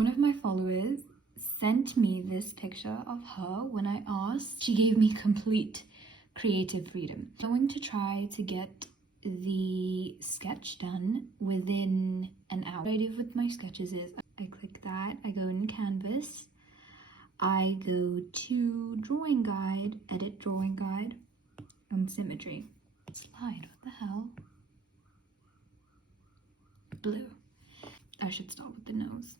One of my followers sent me this picture of her when I asked. She gave me complete creative freedom. I'm going to try to get the sketch done within an hour. What I do with my sketches is I click that, I go in Canvas, I go to drawing guide, edit drawing guide, and symmetry. Slide, what the hell? Blue. I should start with the nose.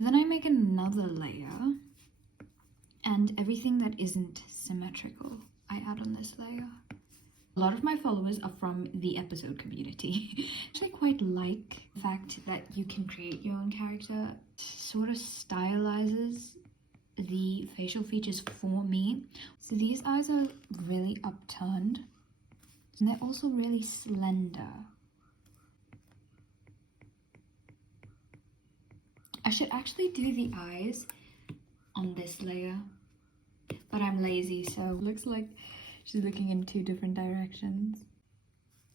Then I make another layer, and everything that isn't symmetrical I add on this layer. A lot of my followers are from the episode community. I quite like the fact that you can create your own character. It sort of stylizes the facial features for me. So these eyes are really upturned, and they're also really slender. I should actually do the eyes on this layer, but I'm lazy, so it looks like she's looking in two different directions.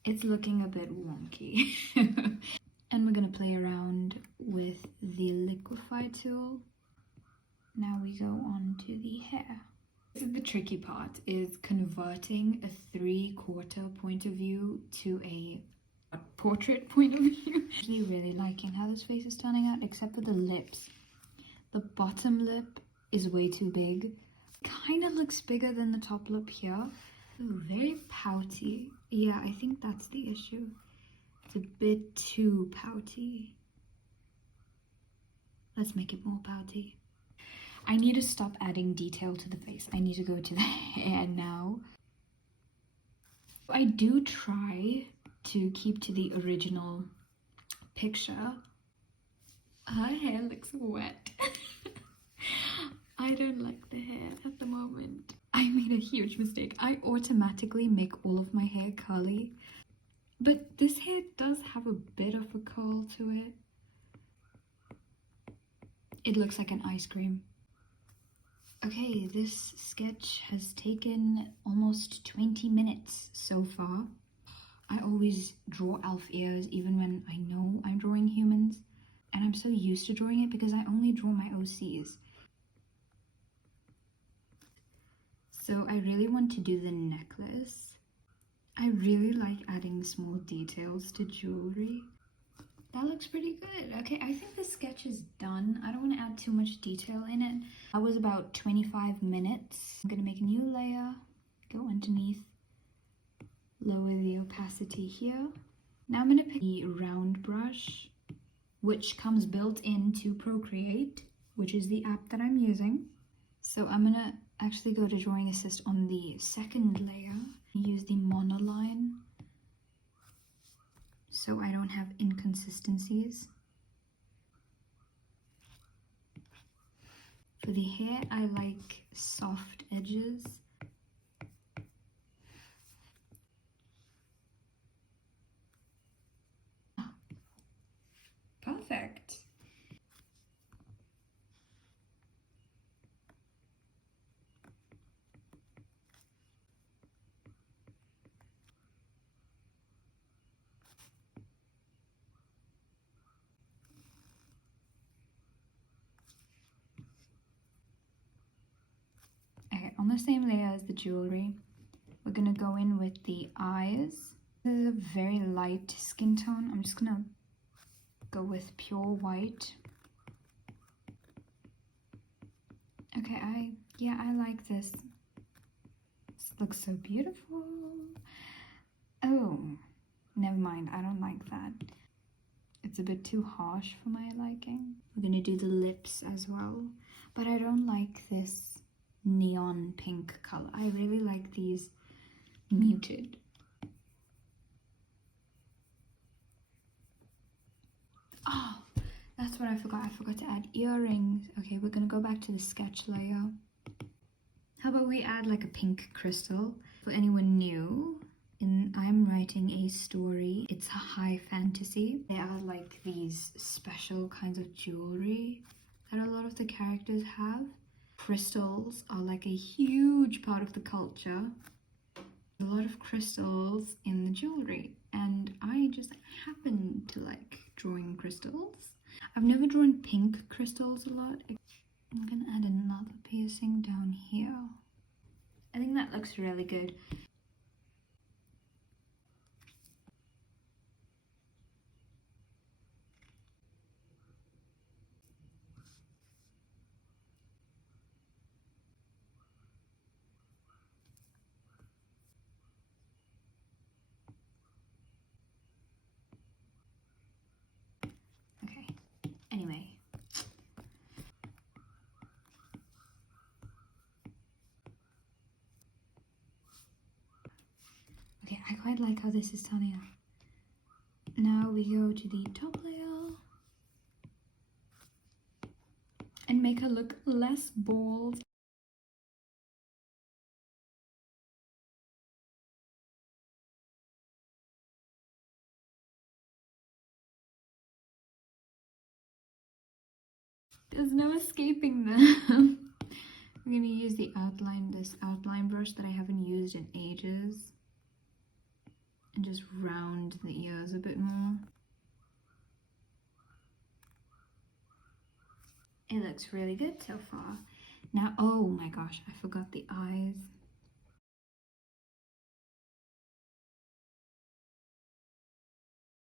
It's looking a bit wonky. And we're gonna play around with the liquify tool. Now we go on to the hair. This is the tricky part, is converting a 3/4 point of view to a portrait point of view. I'm actually really liking how this face is turning out, except for the lips. The bottom lip is way too big. Kind of looks bigger than the top lip here. Ooh, very pouty. Yeah, I think that's the issue. It's a bit too pouty. Let's make it more pouty. I need to stop adding detail to the face. I need to go to the hair now. I do try to keep to the original picture. Her hair looks wet. I don't like the hair at the moment. I made a huge mistake. I automatically make all of my hair curly, but this hair does have a bit of a curl to it. It looks like an ice cream. Okay, this sketch has taken almost 20 minutes so far. I always draw elf ears even when I know I'm drawing humans, and I'm so used to drawing it because I only draw my OCs. So I really want to do the necklace. I really like adding small details to jewelry. That looks pretty good. Okay, I think the sketch is done. I don't want to add too much detail in it. That was about 25 minutes. I'm gonna make a new layer, go underneath, lower the opacity here. Now I'm gonna pick the round brush, which comes built into Procreate, which is the app that I'm using. So I'm gonna actually go to Drawing Assist on the second layer, use the monoline so I don't have inconsistencies. For the hair, I like soft edges. Perfect. Okay, on the same layer as the jewelry, we're gonna go in with the eyes. This is a very light skin tone. I'm just gonna go with pure white. Okay, I like this. This looks so beautiful. Oh, never mind, I don't like that. It's a bit too harsh for my liking. We're gonna do the lips as well, but I don't like this neon pink color. I really like these muted. Oh, that's what I forgot. I forgot to add earrings. Okay, we're gonna go back to the sketch layer. How about we add like a pink crystal? For anyone new, I'm writing a story. It's a high fantasy. There are like these special kinds of jewelry that a lot of the characters have. Crystals are like a huge part of the culture. A lot of crystals in the jewelry, and I just happen to like drawing crystals. I've never drawn pink crystals a lot. I'm gonna add another piercing down here. I think that looks really good. Okay, anyway. Okay, I quite like how this is turning out. Now we go to the top layer and make her look less bald. There's no escaping them. I'm gonna use this outline brush that I haven't used in ages, and just round the ears a bit more. It looks really good so far. Now, oh my gosh, I forgot the eyes.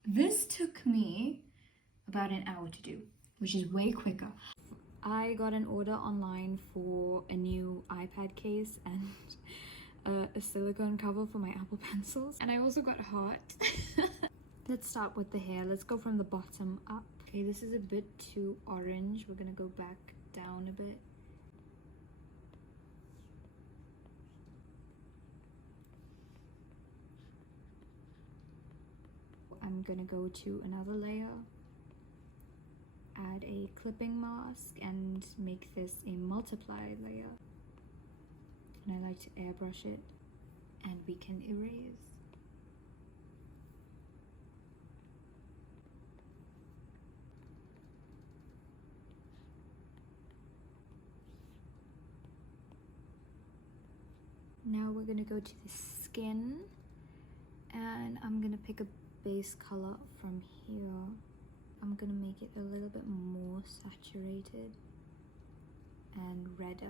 This took me about an hour to do, which is way quicker. I got an order online for a new iPad case and a silicone cover for my Apple pencils. And I also got hot. Let's start with the hair. Let's go from the bottom up. Okay, this is a bit too orange. We're gonna go back down a bit. I'm gonna go to another layer, add a clipping mask, and make this a multiply layer. And I like to airbrush it, and we can erase. Now we're gonna go to the skin, and I'm gonna pick a base color from here. I'm gonna make it a little bit more saturated and redder.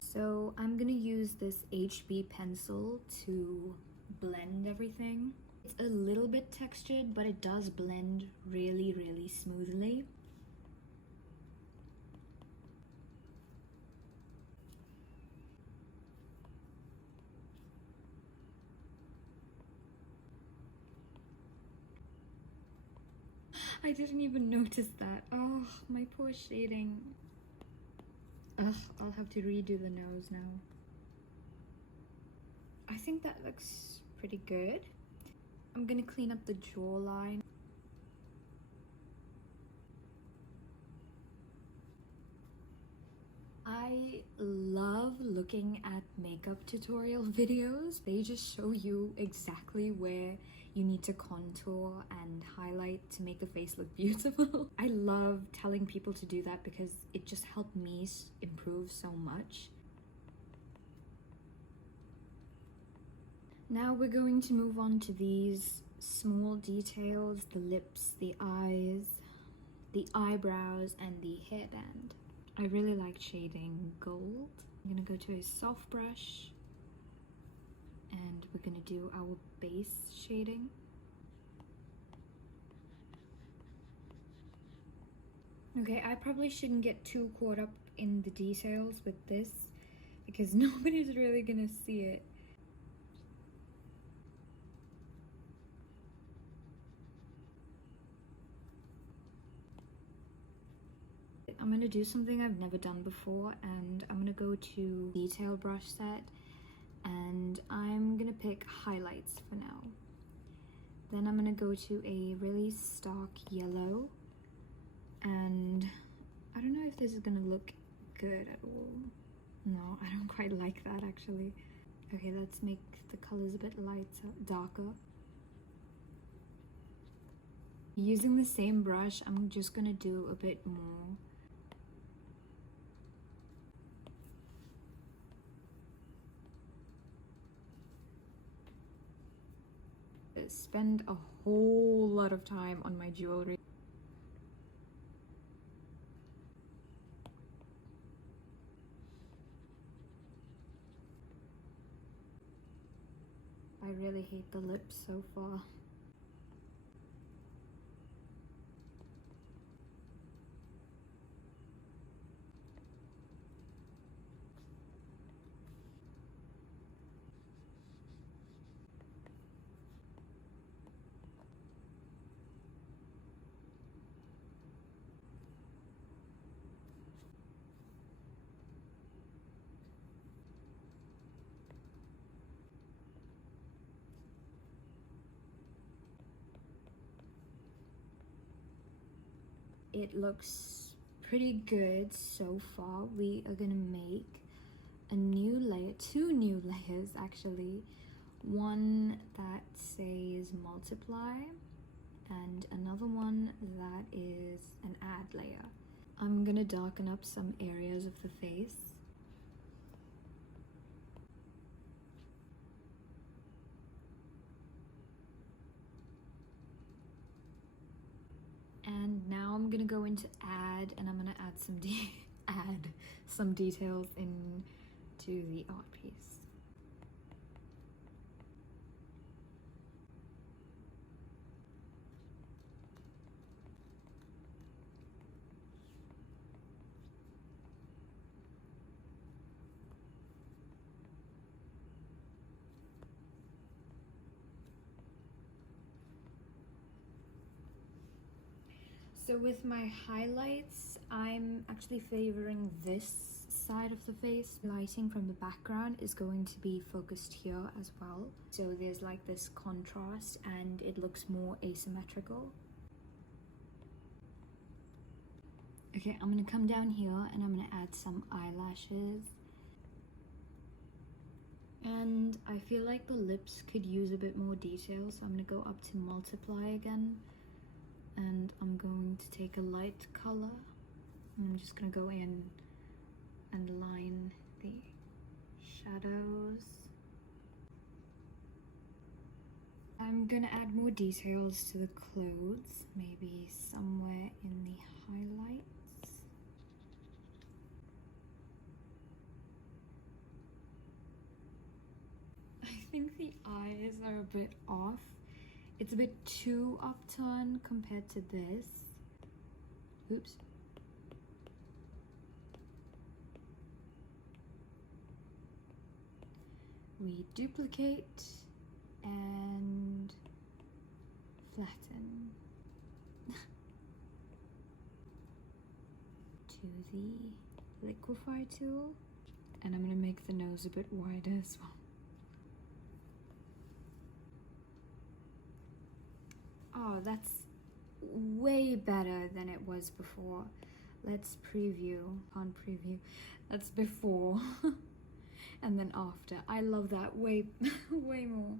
So I'm gonna use this HB pencil to blend everything. It's a little bit textured, but it does blend really, really smoothly. I didn't even notice that. Oh, my poor shading. Ugh, I'll have to redo the nose now. I think that looks pretty good. I'm gonna clean up the jawline. I love looking at makeup tutorial videos. They just show you exactly where you need to contour and highlight to make the face look beautiful. I love telling people to do that because it just helped me improve so much. Now we're going to move on to these small details, the lips, the eyes, the eyebrows, and the hairband. I really like shading gold. I'm gonna go to a soft brush and we're gonna do our base shading. Okay, I probably shouldn't get too caught up in the details with this because nobody's really gonna see it. I'm gonna do something I've never done before, and I'm gonna go to detail brush set, and I'm gonna pick highlights for now. Then I'm gonna go to a really stark yellow, and I don't know if this is gonna look good at all. No, I don't quite like that actually. Okay, let's make the colors a bit lighter, darker. Using the same brush, I'm just gonna do a bit more. spend a whole lot of time on my jewelry. I really hate the lips so far. It looks pretty good so far. We are gonna make a new layer, 2 new layers actually. One that says multiply and another one that is an add layer. I'm gonna darken up some areas of the face. And now I'm gonna go into add, and I'm gonna add some add some details into the art piece. So with my highlights, I'm actually favoring this side of the face. Lighting from the background is going to be focused here as well. So there's like this contrast and it looks more asymmetrical. Okay, I'm gonna come down here and I'm gonna add some eyelashes. And I feel like the lips could use a bit more detail, so I'm gonna go up to multiply again. And I'm going to take a light color. I'm just gonna go in and line the shadows. I'm gonna add more details to the clothes, maybe somewhere in the highlights. I think the eyes are a bit off. It's a bit too upturned compared to this. Oops. We duplicate and flatten to the liquify tool. And I'm gonna make the nose a bit wider as well. Oh, that's way better than it was before. Let's preview, on preview. That's before and then after. I love that way, way more.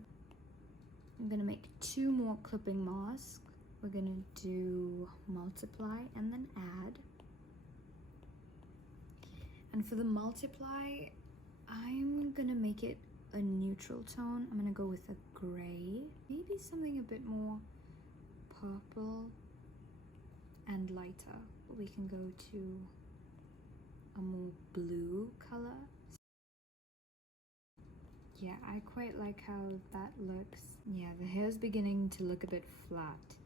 I'm gonna make 2 more clipping masks. We're gonna do multiply and then add. And for the multiply, I'm gonna make it a neutral tone. I'm gonna go with a gray, maybe something a bit more purple and lighter, but we can go to a more blue color. Yeah, I quite like how that looks. Yeah, the hair's beginning to look a bit flat,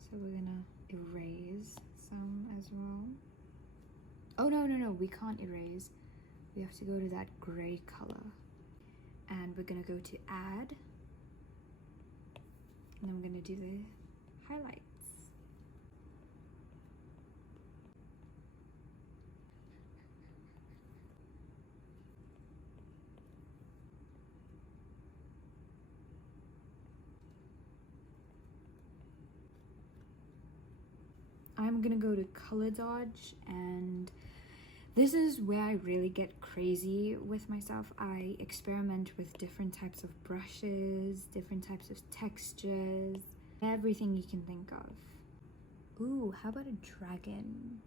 so we're gonna erase some as well. Oh no, we can't erase. We have to go to that gray color, and we're gonna go to add, and I'm gonna do the highlights. I'm gonna go to color dodge, and this is where I really get crazy with myself. I experiment with different types of brushes, different types of textures, everything you can think of. Ooh, how about a dragon?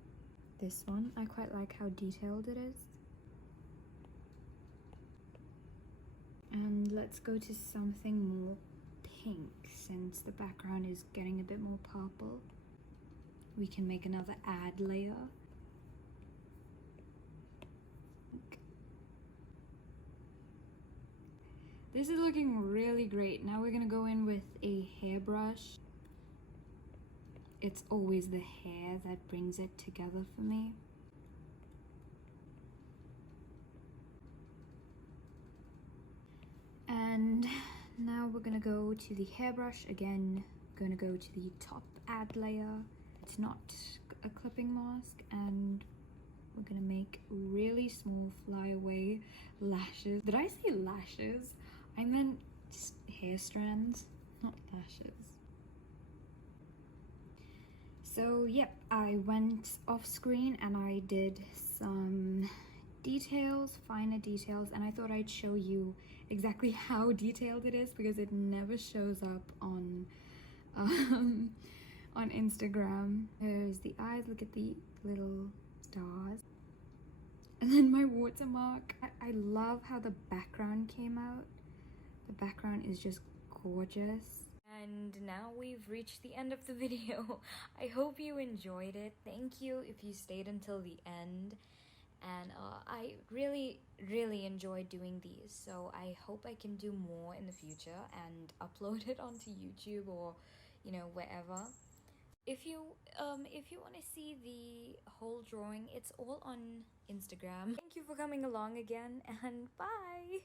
This one, I quite like how detailed it is. And let's go to something more pink since the background is getting a bit more purple. We can make another add layer. This is looking really great. Now we're gonna go in with a hairbrush. It's always the hair that brings it together for me. And now we're gonna go to the hairbrush again. Gonna go to the top add layer. It's not a clipping mask, and we're gonna make really small flyaway lashes. Did I say lashes? I meant just hair strands, not lashes. So yep, I went off screen and I did some details, finer details, and I thought I'd show you exactly how detailed it is because it never shows up on Instagram. There's the eyes, look at the little stars. And then my watermark. I love how the background came out. The background is just gorgeous. And now we've reached the end of the video. I hope you enjoyed it. Thank you if you stayed until the end. And I really enjoyed doing these, so I hope I can do more in the future and upload it onto YouTube or, you know, wherever. If you want to see the whole drawing, it's all on Instagram. Thank you for coming along again, and bye.